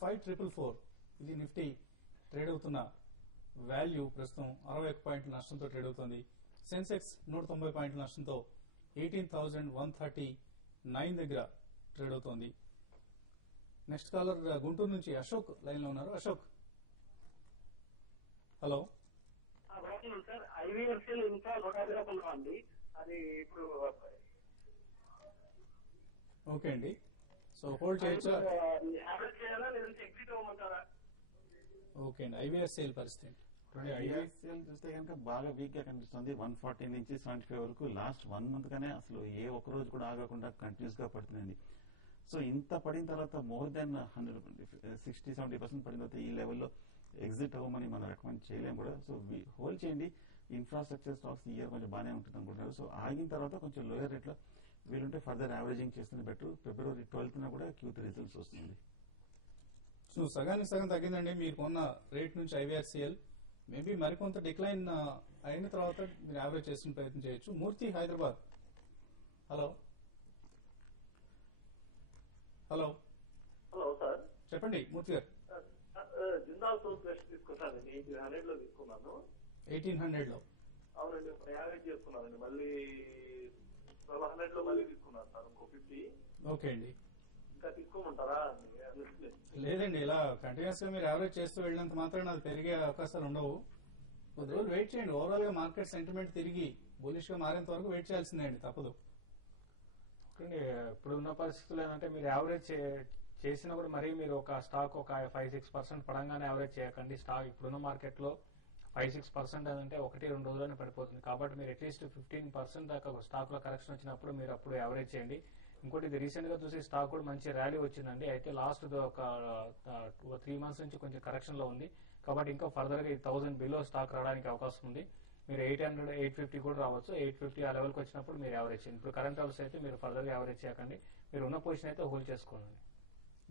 5544 ఇది Nifty trade అవుతున్న value ప్రస్తుతం 61 పాయింట్ల నష్టంతో ట్రేడ్ అవుతోంది. సెన్సెక్స్ 190 పాయింట్ల నష్టంతో 18,139 దగ్గర ట్రేడ్ అవుతోంది. నెక్స్ట్ కాలర్ గుంటూరు నుంచి అశోక్ లైన్ లో ఉన్నారు. అశోక్, హలో. సార్, ఐవీఎస్ఎల్ ఇంకా 150 రూపాయలు అండి, అది ఇప్పుడు ఓకే అండి. సో హోల్డ్ చేయొచ్చా? యావరేజ్ చేయాలా లేదంటే ఎగ్జిట్ అవ్వమంటారా? ఓకే అండి. ఐవీఎస్ఎల్ పరిస్థితి ఐవీఎస్ఎల్ చూస్తే కనుక బాగా వీక్ గా కనిపిస్తుంది. 140 నుంచి 75 వరకు లాస్ట్ 1 మంత్ గానే అసలు ఏ ఒక్క రోజు కూడా ఆగకుండా కంటిన్యూస్ గా పడుతుంది. సో ఇంత పడిన తర్వాత మోర్ దాన్ 60-70% పడిన తర్వాత ఈ లెవెల్లో ఎగ్జిట్ అవ్వమని మనం రికమెండ్ చేయలేము కూడా. సో హోల్డ్ చేయండి. ఇన్ఫ్రాస్ట్రక్చర్ స్టాక్స్ ఈ ఇయర్ కొంచెం బాగానే ఉంటుంది అనుకుంటున్నారు. సో ఆగిన తర్వాత కొంచెం లోయర్ రేట్ లో వీలుంటే ఫర్దర్ యావరేజింగ్ చేస్తుంది బెటర్. February 12th కూడా Q3 రిజల్ట్స్ వస్తుంది. సో సగానికి సగం తగ్గిందండి మీరు కొన్న రేట్ నుంచి ఐవీఆర్సీఎల్. మేబీ మరికొంత డిక్లైన్ అయిన తర్వాత మీరు యావరేజ్ చేసిన ప్రయత్నం చేయొచ్చు. Murthy, Hyderabad. Hello hello hello sir, చెప్పండి మూర్తి గారు. జిందాల్ సోప్ వెస్ట్ తీసుకున్నాను, 1800 లో తీసుకున్నాను. 1800 లో? అవునండి, యావరేజ్ చేసుకున్నానండి. మళ్ళీ 1200 లో మళ్ళీ తీసుకున్నాను సార్, ఇంకో 50. ఓకే అండి. ఇంకా తీసుకోమంటారా? లేదండి, ఇలా కంటిన్యూస్ గా మీరు యావరేజ్ చేస్తూ వెళ్ళినంత మాత్రాన అది పెరిగే అవకాశాలు ఉండవు. కొద్ది రోజులు వెయిట్ చేయండి. ఓవరాల్ గా మార్కెట్ సెంటిమెంట్ తిరిగి బులిష్ గా మారేంత వరకు వెయిట్ చేయాల్సిందే అండి, తప్పదు. ఇప్పుడున్న పరిస్థితులు ఏంటంటే మీరు యావరేజ్ చేసినా కూడా మరీ మీరు ఒక స్టాక్ ఒక 5-6% పడంగానే యావరేజ్ చేయకండి. స్టాక్ ఇప్పుడున్న మార్కెట్ లో 5-6% అంటే 1-2 రోజుల్లోనే పడిపోతుంది. కాబట్టి మీరు అట్లీస్ట్ 15% దాకా స్టాక్ లో కరెక్షన్ వచ్చినప్పుడు మీరు అప్పుడు యావరేజ్ చేయండి. ఇంకోటి ఇది రీసెంట్ గా చూసి స్టాక్ కూడా మంచి ర్యాలీ వచ్చిందండి. అయితే లాస్ట్ ఒక 3 months నుంచి కొంచెం కరెక్షన్ లో ఉంది. కాబట్టి ఇంకా ఫర్దర్ గా 1000 బిలో స్టాక్ రావడానికి అవకాశం ఉంది. మీరు 800-850 కూడా రావచ్చు. 850 ఆ లెవెల్కి వచ్చినప్పుడు మీరు యావరేజ్ చేయండి. ఇప్పుడు కరెంట్ లెవెల్స్ అయితే మీరు ఫర్దర్ గా యావరేజ్ చేయకండి. మీరు ఉన్న పొజిషన్ అయితే హోల్డ్ చేసుకోండి.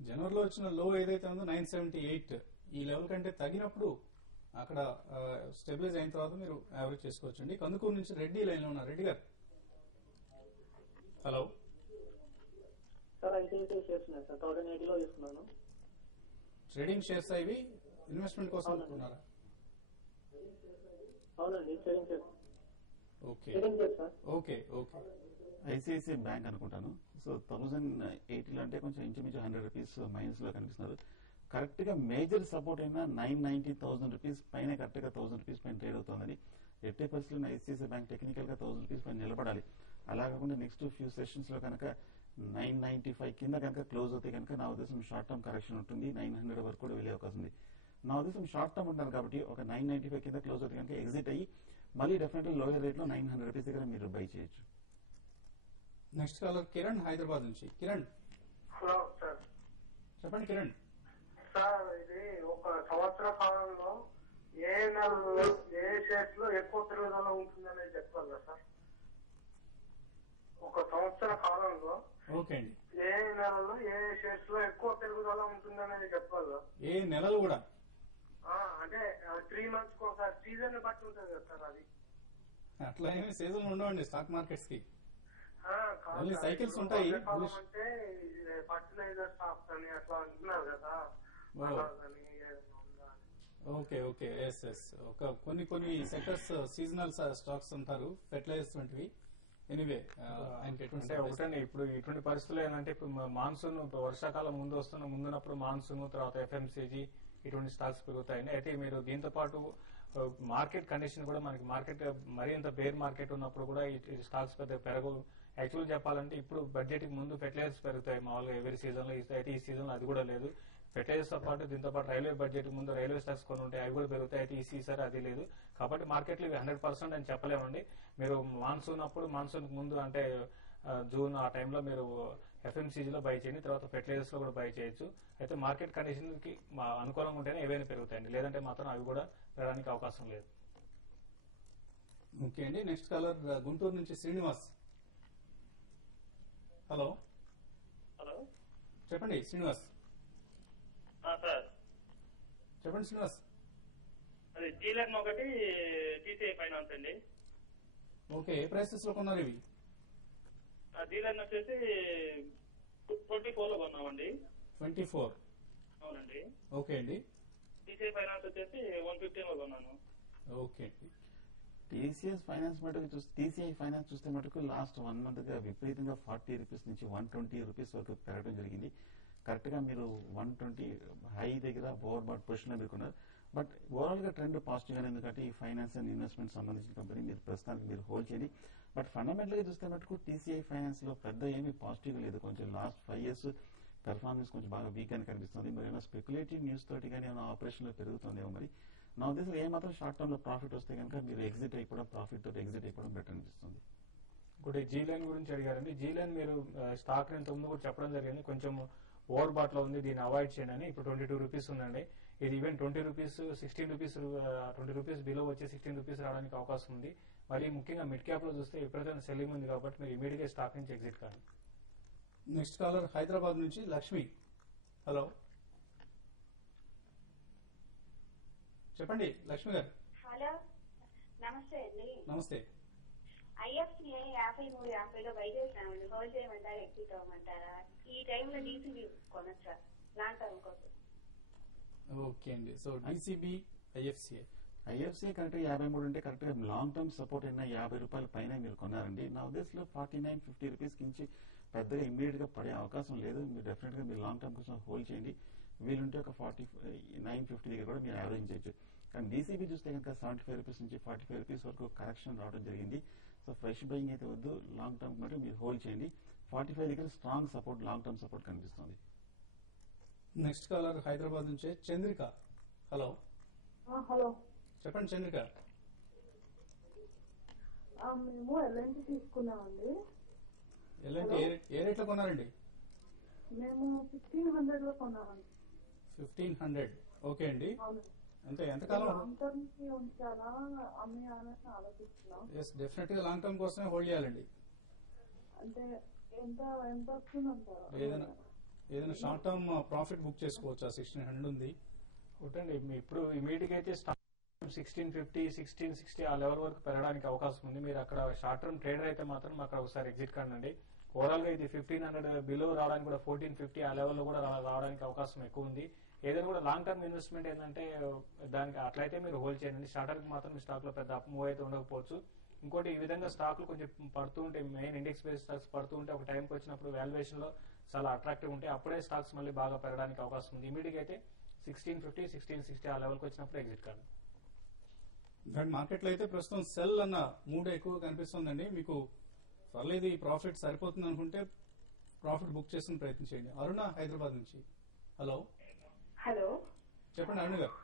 జనవరిలో వచ్చిన లో ఏదైతే ఉందో 978 ఈ లెవెల్ కంటే తగినప్పుడు అక్కడ స్టెబిలైజ్ అయిన తర్వాత మీరు యావరేజ్ చేసుకోవచ్చండి. కందుకూరు నుంచి రెడ్డి లైన్ లో ఉన్నారు. రెడ్డి గారు, హలో. సార్, ఐసిఐసిఐ షేర్స్ ఉన్నాయి సార్, 1080 లో తీసుకున్నాను. ట్రేడింగ్ షేర్స్ ఇవి ఇన్వెస్ట్మెంట్ కోసం అనుకున్నారా? అవునండి, trading shares. Okay sir. Okay okay. ICICI bank అనుకుంటాను. సో 1080 అంటే కొంచెం ఇంచుమించు 100 రూపీస్ మైనస్ లో కనిపిస్తున్నారు. కరెక్ట్ గా మేజర్ సపోర్ట్ అయినా 990,000 రూపీస్ పైన కరెక్ట్ గా 1000 రూపీస్ పైన ట్రేడ్ అవుతుందని. ఎట్టి పరిస్థితుల్లో ఐసిఐసిఐ బ్యాంక్ టెక్నికల్ గా 1000 రూపీస్ పైన నిలబడాలి. అలా కాకుండా నెక్స్ట్ ఫ్యూ సెషన్స్ లో కనుక 995 కింద కనుక క్లోజ్ అవుతే కనుక నా ఉద్దేశం షార్ట్ టర్మ్ కరెక్షన్ ఉంటుంది. 900 వరకు కూడా వెళ్ళే అవకాశం ఉంది. నా ఉద్దేశం షార్ట్ టర్మ్ ఉంటాను కాబట్టి ఒక 995 కింద క్లోజ్ అవుతే కనుక ఎగ్జిట్ అయ్యి మళ్ళీ డెఫినెట్లీ లోయర్ రేట్ లో 900 రూపీస్ దగ్గర మీరు బై చేయొచ్చు. నెక్స్ట్ కాలర్ కిరణ్, హైదరాబాద్ నుంచి. Kiran, hello sir. చెప్పండి కిరణ్. సార్, ఇది ఒక సంవత్సర కాలంలో ఏ నెలలో ఏ షేర్స్ లో ఎక్కువ పెరుగుదల ఉంటుందనేది చెప్పాలి కదా సార్? ఒక సంవత్సర కాలంలో ఓకే అండి, ఏ నెలలో ఏ షేర్స్ లో ఎక్కువ పెరుగుదల ఉంటుందనేది చెప్పాలి. ఏ నెలలు కూడా అంటే 3 months ఒకసారి సీజన్ బట్టి ఉంటుంది కదా సార్? అది అట్లా ఏమి సీజన్ ఉండవండి స్టాక్ మార్కెట్స్ కి. ఓన్లీ సైకిల్స్ ఉంటాయి. అంటే ఫర్టిలైజర్ స్టాక్స్ అని అట్లా అంటున్నారు కదా. Okay okay, yes yes. కొన్ని సెక్టర్స్ సీజనల్ స్టాక్స్ అంటారు, ఫెర్టిలైజర్స్ వంటివి. ఎనీవే, అంటే ఒకటండి, ఇప్పుడు ఇటువంటి పరిస్థితులు ఏంటంటే ఇప్పుడు మాన్సూన్ వర్షాకాలం ముందున్నప్పుడు మాన్సూన్ తర్వాత FMCG ఇటువంటి స్టాక్స్ పెరుగుతాయండి. అయితే మీరు దీంతో పాటు మార్కెట్ కండిషన్ కూడా మనకి మార్కెట్ మరీ ఇంత బేర్ మార్కెట్ ఉన్నప్పుడు కూడా ఈ స్టాక్స్ పెద్ద పెరగవు. యాక్చువల్ చెప్పాలంటే ఇప్పుడు బడ్జెట్ కి ముందు ఫెర్టిలైజర్స్ పెరుగుతాయి మామూలుగా ఎవరి సీజన్ లో. అయితే ఈ సీజన్ లో అది కూడా లేదు. ఫెర్టిలైజర్స్ తో పాటు దీంతో పాటు రైల్వే బడ్జెట్ ముందు రైల్వే స్టాక్స్ కొన్ని ఉంటాయి, అవి కూడా పెరుగుతాయి. అయితే ఈసారి అది లేదు. కాబట్టి మార్కెట్లో 100% అని చెప్పలేమండి. మీరు మాన్సూన్ అప్పుడు మాన్సూన్ ముందు అంటే జూన్ ఆ టైంలో మీరు FMCG లో బై చేయండి. తర్వాత ఫెర్టిలైజర్స్ లో కూడా బై చేయొచ్చు. అయితే మార్కెట్ కండిషన్ కి అనుకూలంగా ఉంటేనే ఏవైనా పెరుగుతాయండి, లేదంటే మాత్రం అవి కూడా పెరగడానికి అవకాశం లేదు. ఓకే అండి. నెక్స్ట్ కాలర్ గుంటూరు నుంచి శ్రీనివాస్. హలో. హలో, చెప్పండి శ్రీనివాస్. సార్ చెప్పండి శ్రీనివాస్. అది జీలర్న్ ఒకటి TCI ఫైనాన్స్ అండి. ఓకే, ఏ ప్రైసెస్ లో కొన్నారు ఇవి? డీలర్ వచ్చేసి 24 లో కొన్నామండి. 24. అవునండి. ఓకే అండి. టీసీఐ ఫైనాన్స్ వచ్చేసి 115 లో కొన్నాను. ఓకే అండి. టీసీఐ ఫైనాన్స్ చూస్తే మటుకు లాస్ట్ 1 month గా విపరీతంగా 40 రూపీస్ నుంచి 120 రూపీస్ వరకు పెరగడం జరిగింది. కరెక్ట్ గా మీరు 120 హై దగ్గర ఓవర్ బాట్ పొజిషన్ లో మీరుకున్నారు. బట్ ఓవరాల్ గా ట్రెండ్ పాజిటివ్ గానే, ఎందుకంటే ఈ ఫైనాన్స్ అండ్ ఇన్వెస్ట్మెంట్ సంబంధించిన కంపెనీ మీరు ప్రస్తుతానికి మీరు హోల్డ్ చేయండి. బట్ ఫండమెంటల్ గా చూస్తే మటుకు టీసీఐ ఫైనాన్స్ లో పెద్ద ఏమీ పాజిటివ్ లేదు. కొంచెం లాస్ట్ 5 years పెర్ఫార్మెన్స్ కొంచెం బాగా వీక్ అని కనిపిస్తుంది. మరి ఏమైనా స్పెక్యులేటివ్ న్యూస్ తోటి కానీ ఏమైనా ఆపరేషన్ లో పెరుగుతుందేమో. మరి నా ఉద్దేశంలో ఏమాత్రం షార్ట్ టర్మ్ లో ప్రాఫిట్ వస్తే కనుక మీరు ఎగ్జిట్ అయిపోవడం, ప్రాఫిట్ తోటి ఎగ్జిట్ అయిపోవడం బెటర్ అనిపిస్తుంది. ఇంకోటి జీలైన్ గురించి అడిగారండి. జీలైన్ మీరు స్టాక్ ఇంత ముందు కూడా చెప్పడం జరిగింది, కొంచెం ఓవర్ బాట్ లో ఉంది, దీన్ని అవాయిడ్ చేయండి. ఇప్పుడు 22 రూపీస్ ఉందండి. ఇది even 20 rupees 16 rupees 20 rupees below వచ్చి 16 రూపీస్ రావడానికి అవకాశం ఉంది. మరి ముఖ్యంగా మిడ్ క్యాప్ లో చూస్తే విపరీతమైన సెల్లింగ్ ఉంది కాబట్టి మీరు ఇమీడియట్ గా స్టాక్ నుంచి ఎగ్జిట్ కాండి. నెక్స్ట్ కాలర్ హైదరాబాద్ నుంచి లక్ష్మి. హలో, చెప్పండి లక్ష్మి గారు. హలో, నమస్తే అండి. నమస్తే. ఐఎఫ్సిఐ 53-50లో బై చేసినామండి. హోల్డ్ చేయమంటారా, ఎగ్జిట్ అవ్వమంటారా? ఈ టైంలో డీసీబీ కొనొచ్చా లాంగ్ టర్మ్ కోసం? ఓకే అండి. సో డీసీబీ, ఐఎఫ్సిఐ కరెక్ట్ గా 53 ఉంటే కరెక్ట్ గా లాంగ్ టర్మ్ సపోర్ట్ అయినా 50 రూపాయల పైన మీరు కొన్నారండి. నా ఉద్దేశంలో 49-50 రూపీస్ కించి పెద్దగా ఇమ్మీడియట్ గా పడే అవకాశం లేదు. మీరు డెఫినెట్ గా మీరు లాంగ్ టర్మ్ కోసం హోల్డ్ చేయండి. వీలుంటే ఒక 49-50 దగ్గర కూడా మీరు యావరేజ్ చేయొచ్చు. కానీ డీసీబీ చూస్తే కనుక 75 రూపీస్ నుంచి 45 రూపీస్ వరకు కరెక్షన్ రావడం జరిగింది. సో ఫ్రెష్ బయింగ్ అయితే వద్దు, లాంగ్ టర్మ్ బట్టి మీరు హోల్డ్ చేయండి. 45 దగ్గర strong support, long term support కనిపిస్తుంది. నెక్స్ట్ కాలర్ హైదరాబాద్ నుంచి చంద్రిక. హలో. హలో, చెప్పండి చంద్రిక. మేము ఎల్ఎన్టీ తీసుకున్నామండి. ఎల్ఎన్టీ ఏ రేట్ లో కొన్నారండి? మేము 1500 లో కొన్నామండి. 1500. ఓకే అండి. అవును. అంటే ఎంతకాలం? లాంగ్ టర్మ్ కి ఉంచాలా, అమ్మేయాలని ఆలోచిస్తున్నాం. ఎస్, డెఫినెట్ గా లాంగ్ టర్మ్ కోసమే హోల్డ్ చేయాలండి. అంటే ఎంత ఎంత వస్తుందంటారా? ఏదైనా షార్ట్ టర్మ్ ప్రాఫిట్ బుక్ చేసుకోవచ్చా? 1600 ఉంది. ఒకటండి, ఇప్పుడు ఇమీడియట్ గా అయితే స్టాక్ 1650, 1660 ఆ లెవెల్ వరకు పెరగడానికి అవకాశం ఉంది. మీరు అక్కడ షార్ట్ టర్మ్ ట్రేడర్ అయితే మాత్రం అక్కడ ఒకసారి ఎగ్జిట్ కాండి. ఓవరాల్ గా ఇది 1500 బిలో రావడానికి కూడా 1450 ఆ లెవెల్లో కూడా రావడానికి అవకాశం ఎక్కువ ఉంది. ఏదైనా కూడా లాంగ్ టర్మ్ ఇన్వెస్ట్మెంట్ ఏంటంటే దానికి అట్లయితే మీరు హోల్డ్ చేయండి. షార్ట్ టర్మ్ మాత్రం మీ స్టాక్ లో పెద్ద అప్ మూవ్ అయితే ఉండకపోవచ్చు. ఇంకోటి, ఈ విధంగా స్టాక్లు కొంచెం పడుతూ ఉంటే, మెయిన్ ఇండెక్స్ బేస్డ్ స్టాక్స్ పడుతూ ఉంటే ఒక టైంకి వచ్చినప్పుడు వాల్యుయేషన్ లో చాలా అట్రాక్టివ్ ఉంటాయి. అప్పుడే స్టాక్స్ మళ్ళీ బాగా పెరగడానికి అవకాశం ఉంది. ఇమీడియట్ అయితే 1650, 1660 ఆ లెవెల్కి వచ్చినప్పుడు ఎగ్జిట్ కాదు. మార్కెట్ లో అయితే ప్రస్తుతం సెల్ అన్న మూడ్ ఎక్కువ కనిపిస్తుందండి. మీకు పర్లేదు, ఈ ప్రాఫిట్ సరిపోతుంది అనుకుంటే ప్రాఫిట్ బుక్ చేసుకుని ప్రయత్నం చేయండి. అరుణ హైదరాబాద్ నుంచి. హలో. హలో, చెప్పండి అరుణ గారు.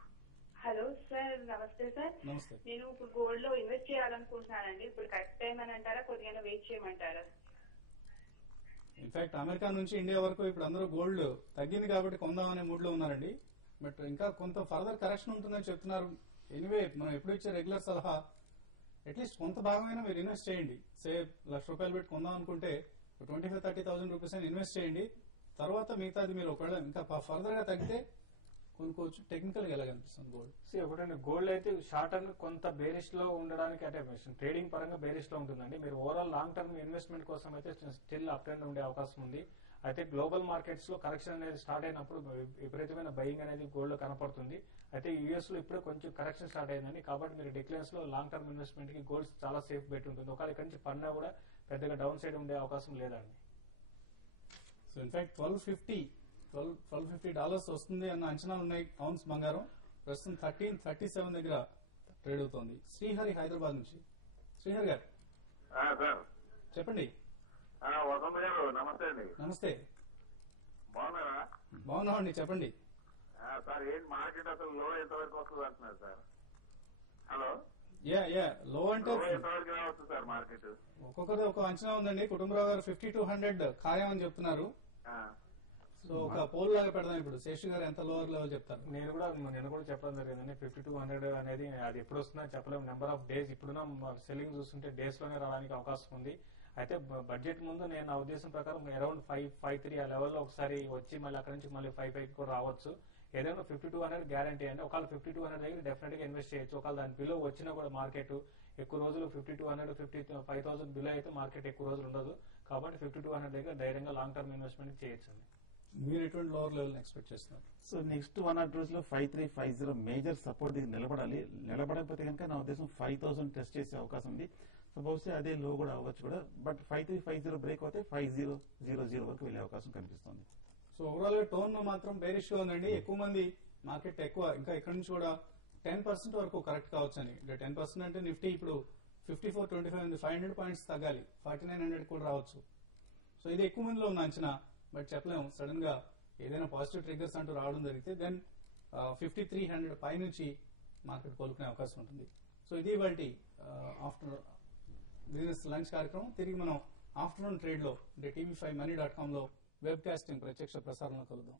హలో సార్, నమస్తే సార్. నమస్తే. నేను ఇప్పుడు గోల్డ్ లో ఇన్వెస్ట్ చేయాలనుకుంటున్నానండి. ఇప్పుడు కరెక్ట్ టైం అని అంటారా, కొద్దిగా వెయిట్ చేయమంటారా? ఇన్ఫాక్ట్ అమెరికా నుంచి ఇండియా వరకు ఇప్పుడు అందరూ గోల్డ్ తగ్గింది కాబట్టి కొందామనే మూడ్ లో ఉన్నారండి. బట్ ఇంకా కొంత ఫర్దర్ కరెక్షన్ ఉంటుందని చెప్తున్నారు. ఎనీవే, మనం ఎప్పుడు ఇచ్చే రెగ్యులర్ సలహా అట్లీస్ట్ కొంత భాగమైనా మీరు ఇన్వెస్ట్ చేయండి. సే ₹1,00,000 పెట్టి కొందాం అనుకుంటే 25,000-30,000 రూపీస్ అయినా ఇన్వెస్ట్ చేయండి. తర్వాత మిగతాది మీరు ఒకవేళ ఇంకా ఫర్దర్ గా తగ్గితే కొనుక్కోవచ్చు. టెక్నికల్ గా ఎలా కనిపిస్తుంది గోల్డ్? ఒకటండి, గోల్డ్ అయితే షార్ట్ టర్మ్ కొంత బేరిష్ లో ఉండడానికి, అంటే ట్రేడింగ్ పరంగా బేరిష్ లో ఉంటుందండి. మీరు ఓవరాల్ లాంగ్ టర్మ్ ఇన్వెస్ట్మెంట్ కోసం అయితే స్టిల్ అప్ ట్రెండ్ ఉండే అవకాశం ఉంది. అయితే గ్లోబల్ మార్కెట్స్ లో కరెక్షన్ అనేది స్టార్ట్ అయినప్పుడు విపరీతమైన బయింగ్ అనేది గోల్డ్ లో కనపడుతుంది. అయితే యూఎస్ లో ఇప్పుడే కొంచెం కరెక్షన్ స్టార్ట్ అయిందండి. కాబట్టి మీరు డిక్లైన్స్ లో లాంగ్ టర్మ్ ఇన్వెస్ట్మెంట్ కి గోల్డ్ చాలా సేఫ్ బెట్ ఉంటుంది. ఒకవేళ ఇక్కడి నుంచి పడినా కూడా పెద్దగా డౌన్ సైడ్ ఉండే అవకాశం లేదండి. సో ఇన్ఫాక్ట్ $1,250 వస్తుంది అన్న అంచనాలు ఉన్నాయి. ఔన్స్ బంగారం ప్రస్తుతం 1337 దగ్గర ట్రేడ్ అవుతోంది. శ్రీహరి హైదరాబాద్ నుంచి. శ్రీహరి గారు సార్ చెప్పండి. వసంత్ గారు నమస్తే అండి. నమస్తే. బాగున్నారా? బాగున్నామండి, చెప్పండి. సార్ ఏంటి మార్కెట్ అసలు లో ఎంతవరకు వస్తుంది అంటున్నారు సార్? హలో. లో అంటే ఎంతవరకు రావచ్చు సార్ మార్కెట్? ఒక్కొక్కది ఒక అంచనా ఉందండి. కుటుంబరావు గారు 5200 ఖాయం అని చెప్తున్నారు. సో ఒక పోల్ లాగా పెడదాం. ఇప్పుడు శేషు గారు ఎంత లోవర్ లెవెల్ చెప్తారు? నేను కూడా చెప్పడం జరిగిందండి. 5200 అనేది అది ఎప్పుడు వస్తుందో చెప్పలేము. నెంబర్ ఆఫ్ డేస్ ఇప్పుడున్న సెల్లింగ్ చూస్తుంటే డేస్ లోనే రావడానికి అవకాశం ఉంది. అయితే బడ్జెట్ ముందు నేను నా ఉద్దేశం ప్రకారం అరౌండ్ 553 ఆ లెవెల్లో ఒకసారి వచ్చి మళ్ళీ అక్కడ నుంచి మళ్ళీ 55 కూడా రావచ్చు. ఏదైనా 5200 గ్యారంటీ అండి. ఒకవేళ 5200 దగ్గర డెఫినెట్ గా ఇన్వెస్ట్ చేయొచ్చు. ఒకవేళ దాని బిలో వచ్చినా కూడా మార్కెట్ ఎక్కువ రోజులు 5200, 55,000 బిలో అయితే మార్కెట్ ఎక్కువ రోజులు ఉండదు. కాబట్టి 5200 దగ్గర ధైర్యంగా లాంగ్ టర్మ్ ఇన్వెస్ట్మెంట్ చేయొచ్చు. మీరు ఎటువంటి లోవర్ లెవెల్ ఎక్స్పెక్ట్ చేస్తున్నారు? సో నెక్స్ట్ 1 or 2 డేస్ లో 5350 మేజర్ సపోర్ట్ దగ్గర నిలబడాలి. నిలబడకపోతే కనుక నా ఉద్దేశం 5000 టెస్ట్ చేసే అవకాశం ఉంది. సో బహుశా అదే లో కూడా అవ్వచ్చు కూడా. బట్ 5350 బ్రేక్ అవుతే 5000 వరకు వెళ్ళే అవకాశం కనిపిస్తుంది. సో ఓవరాల్ గా టోన్ మాత్రం బేరిష్ గా ఉందండి. ఎక్కువ మంది మార్కెట్ ఎక్కువ ఇంకా ఇక్కడ నుంచి కూడా 10% వరకు కరెక్ట్ కావచ్చు అని. 10% అంటే నిఫ్టీ ఇప్పుడు 5425 ఉంది. 500 పాయింట్స్ తగ్గాలి, 4900 కూడా రావచ్చు. సో ఇది ఎక్కువ మందిలో ఉన్న అంచనా. బట్ చెప్పలేము, సడన్ గా ఏదైనా పాజిటివ్ ట్రిగ్గర్స్ అంటూ రావడం జరిగితే దెన్ 5300 పై నుంచి మార్కెట్ కోలుకునే అవకాశం ఉంటుంది. సో ఇది ఇవాల్టి ఆఫ్టర్ బిజినెస్ లంచ్ కార్యక్రమం. తిరిగి మనం ఆఫ్టర్నూన్ ట్రేడ్ లో అంటే tv5money.com లో వెబ్ కాస్టింగ్ ప్రత్యక్ష ప్రసారంలో కలుద్దాం.